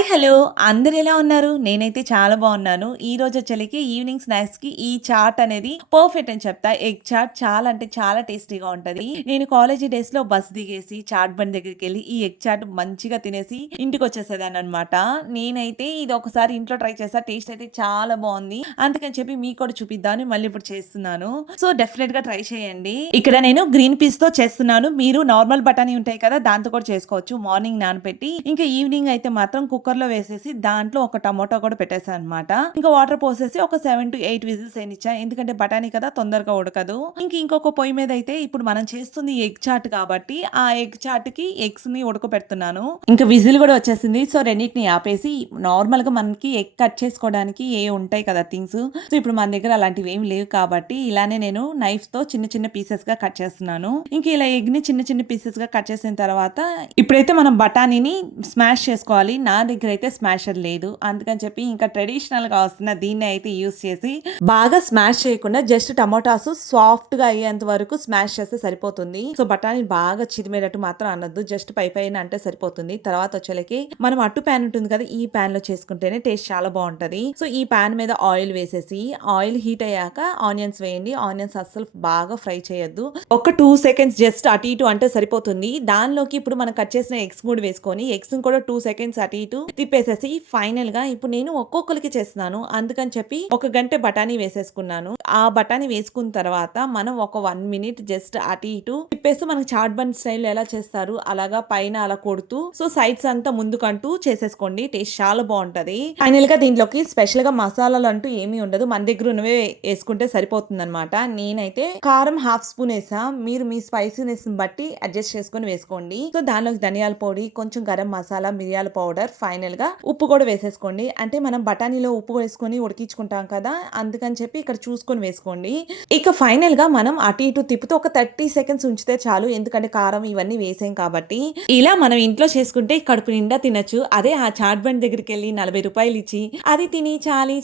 Hi! Hello! అందరూ ఎలా ఉన్నారు? నేనైతే చాలా బాగున్నాను. ఈరోజు వచ్చేలకి ఈవినింగ్ స్నాక్స్‌కి ఈ చాట్ అనేది పర్ఫెక్ట్ అని చెప్తా. ఎగ్ చాట్ చాలా అంటే చాలా టేస్టీగా ఉంటది. నేను కాలేజీ డేస్‌లో బస్ దిగేసి చాట్ బండి దగ్గరికెళ్ళి ఈ ఎగ్ చాట్ మంచిగా తినేసి ఇంటికొచ్చేసేదాన్ననమాట. నేనైతే ఇది ఒకసారి ఇంట్లో ట్రై చేశా. టేస్ట్ అయితే చాలా బావుంది. అందుకని చెప్పి మీకు కూడా చూపిద్దామని మళ్ళీ ఇప్పుడు చేస్తున్నాను. సో, డెఫినిట్‌గా ట్రై చేయండి. ఇక్కడ నేను గ్రీన్ పీస్‌తో చేస్తున్నాను. మీరు నార్మల్ బఠానీ ఉంటాయి కదా! దాంతో కూడా చేసుకోవచ్చు. మార్నింగ్ నానపెట్టి ఇంకా ఈవినింగ్ అయితే మాత్రం కుక్కర్‌లో వేసేసి దాంట్లో ఒక టమోటా కూడా పెట్టేసాననమాట. ఇంకా వాటర్ పోసేసి ఒక 7-8 విజిల్స్ ఏయనిచ్చా. ఎందుకంటే బఠానీ కదా తొందరగా ఉడకదు. ఇంకొక పొయ్యి మీద అయితే ఇప్పుడు మనం చేస్తుంది ఎగ్ చాట్ కాబట్టి ఆ ఎగ్ చాట్‌కి ఎగ్స్‌ని ఉడకబెడుతున్నాను. ఇంకా విజిల్ కూడా వచ్చేసింది. సో, రెండిటిని ఆపేసి నార్మల్‌గా మనకి ఎగ్ కట్ చేసుకోవడానికి ఉంటాయి కదా థింగ్స్. సో, ఇప్పుడు మన దగ్గర అలాంటివి ఏమి లేవు కాబట్టి ఇలానే నేను నైఫ్‌తో చిన్న చిన్న పీసెస్‌గా కట్ చేస్తున్నాను. ఇంక ఇలా ఎగ్‌ని చిన్న చిన్న పీసెస్‌గా కట్ చేసిన తర్వాత ఇప్పుడైతే మనం బఠానీని స్మాష్ చేసుకోవాలి. నా దగ్గర అయితే స్మాషర్ లేదు. అందుకని చెప్పి ఇంకా ట్రెడిషనల్‌గా వస్తున్న దీన్ని అయితే యూజ్ చేసి బాగా స్మాష్ చేయకుండా జస్ట్ టమోటాస్ సాఫ్ట్‌గా అయ్యేంత వరకు స్మాష్ చేస్తే సరిపోతుంది. సో, బఠానీ బాగా చిదిమేటట్టు మాత్రం అనొద్దు. జస్ట్ పైన అంటే సరిపోతుంది. తర్వాత వచ్చేలకి మనం అట్టు ప్యాన్ ఉంటుంది కదా! ఈ ప్యాన్‌లో చేసుకుంటేనే టేస్ట్ చాలా బావుంటది. సో, ఈ ప్యాన్ మీద ఆయిల్ వేసేసి ఆయిల్ హీట్ అయ్యాక ఆనియన్స్ వేయండి. ఆనియన్స్ అస్సలు బాగా ఫ్రై చేయొద్దు. ఒక 2 సెకండ్స్ జస్ట్ అటు ఇటు అంటే సరిపోతుంది. దానిలోకి ఇప్పుడు మనం కట్ చేసిన ఎగ్స్ కూడా వేసుకొని ఎగ్స్‌ని కూడా 2 సెకండ్స్ అటు ఇటు తిప్పేసేసి ఫైనల్‌గా ఇప్పుడు నేను ఒక్కొక్కరికి చేస్తున్నాను. అందుకని చెప్పి ఒక గంటె బఠానీ వేసేసుకున్నాను. ఆ బఠానీ వేసుకున్న తర్వాత మనం ఒక 1 మినిట్ జస్ట్ అటు ఇటు తిప్పేస్తూ మనకి చాట్ బండ్ స్టైల్‌లో ఎలా చేస్తారు అలాగా పైన అలా కొడుతూ సో సైడ్స్ అంతా ముందుకంటూ చేసేసుకోండి. టేస్ట్ చాలా బావుంటది. ఫైనల్‌గా దీంట్లోకి స్పెషల్‌గా మసాలాలు అంటూ ఏమీ ఉండదు. మన దగ్గర ఉన్నవే వేసుకుంటే సరిపోతుందన్నమాట. నేనైతే కారం హాఫ్ స్పూన్ వేసా. మీరు మీ స్పైసీనెస్‌ని బట్టి అడ్జస్ట్ చేసుకొని వేసుకోండి. సో దానిలోకి ధనియాల పొడి, కొంచెం గరం మసాలా, మిరియాల పౌడర్, ఫైనల్‌గా ఉప్పు కూడా వేసేసుకోండి. అంటే మనం బఠానీలో ఉప్పు వేసుకొని ఉడికించుకుంటాం కదా! అందుకని చెప్పి ఇక్కడ చూసుకొని వేసుకోండి. ఇక ఫైనల్‌గా మనం అటు ఇటు తిప్పుతూ ఒక 30 సెకండ్స్ ఉంచితే చాలు. ఎందుకంటే కారం ఇవన్నీ వేసాం కాబట్టి. ఇలా మనం ఇంట్లో చేసుకుంటే కడుపు నిండా తినొచ్చు. అదే ఆ చాట్ బండ్ దగ్గరికెళ్ళి రూ. 40 ఇచ్చి అది తిని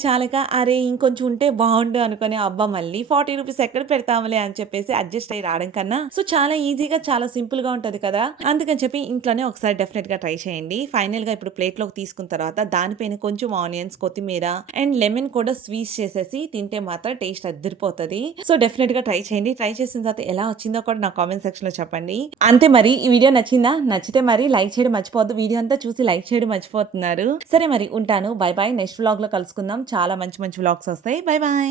చాలక అరే ఇంకొంచెం ఉంటే బావుండు అనుకుని అబ్బా మళ్ళీ రూ. 40 ఎక్కడ పెడతాంలే అని చెప్పేసి అడ్జస్ట్ అయ్యి రావడం కన్నా సో చాలా ఈజీగా చాలా సింపుల్‌గా ఉంటది కదా! అందుకని చెప్పి ఇంట్లోనే ఒకసారి డెఫినిట్‌గా ట్రై చేయండి. ఫైనల్‌గా ఇప్పుడు ప్లేట్‌లోకి తీసుకున్న తర్వాత దానిపైన కొంచెం ఆనియన్స్, కొత్తిమీర అండ్ లెమన్ కూడా స్క్వీజ్ చేసేసి తింటే మాత్రం టేస్ట్ అద్దిరిపోతది. సో డెఫినిట్‌గా ట్రై చేయండి. ట్రై చేసిన తర్వాత ఎలా వచ్చిందో కూడా నా కామెంట్ సెక్షన్‌లో చెప్పండి. అంతే మరి ఈ వీడియో నచ్చిందా? నచ్చితే మరి లైక్ చేయడం మర్చిపోవద్దు. వీడియో అంతా చూసి లైక్ చేయడం మర్చిపోతున్నారు. సరే మరి ఉంటాను. By by. నెక్స్ట్ వ్లాగ్‌లో కలుసుకుందాం. చాలా మంచి మంచి వ్లాగ్స్ వస్తాయి. By by.